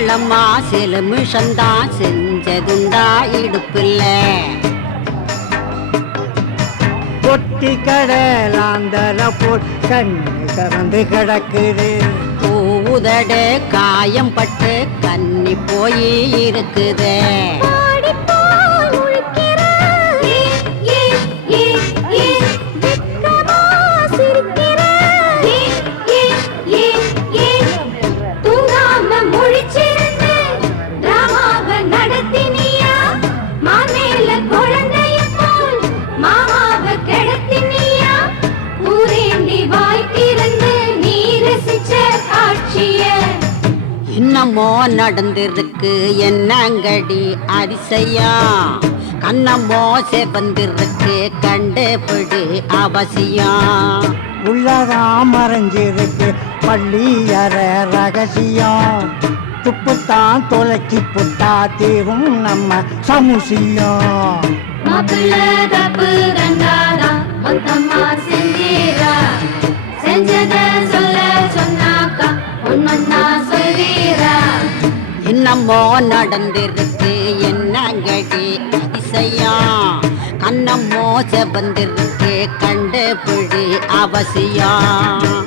தாளம்மா சிலுமிஷந்தான் செஞ்சதுண்டா இடுப்பில்ல கொட்டி கடலாந்தர போல் கண்ணு திறந்து கிடக்குது பூதடே காயம் பட்டு கன்னி போய் இருக்குது என்னமோ நடந்திருக்கு என்னங்கடி அதிசயா கண்ணமோ செவந்திருக்கு கண்டுபிடி அவசியம் உள்ளதான் மறைஞ்சிருக்கு பள்ளியற ரகசியம் துப்புத்தான் தொலைச்சி புட்டா தீரும் நம்ம சமுசியம் என்னமோ நடந்திருக்கு என்னங்கடி அதிசயா கண்ணமோ செவந்திருக்கு கண்டுபிடி அவசியம்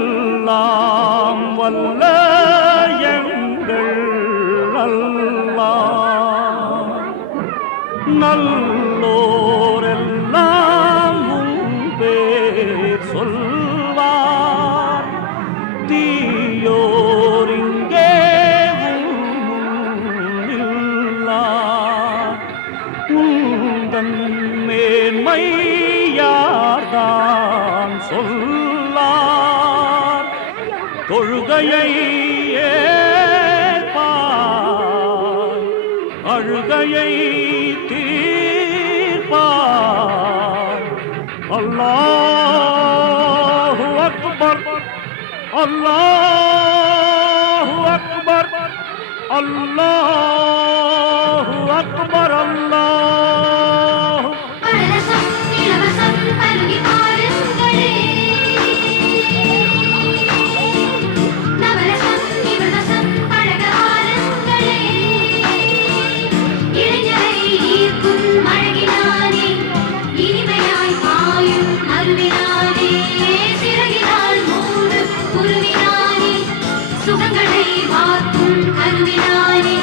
எல்லாம் வல்ல எங்கள் அல்லாஹ் நல்லோரெல்லாம் உன் பேர் சொல்வார் தீயோர் இங்கே உன்னில்லார் உந்தன் மேன்மை யார்தான் சொல்லார் தொழுகையை ஏற்பார் அழுகையை தீர்ப்பார் அல்லாஹு அக்பர் அல்லாஹு அக்பர் அல்லாஹு அக்பர் அல்லாஹு சிறகினால் மூடு குருவினானே சுகங்களை வாக்கும் கருவினானே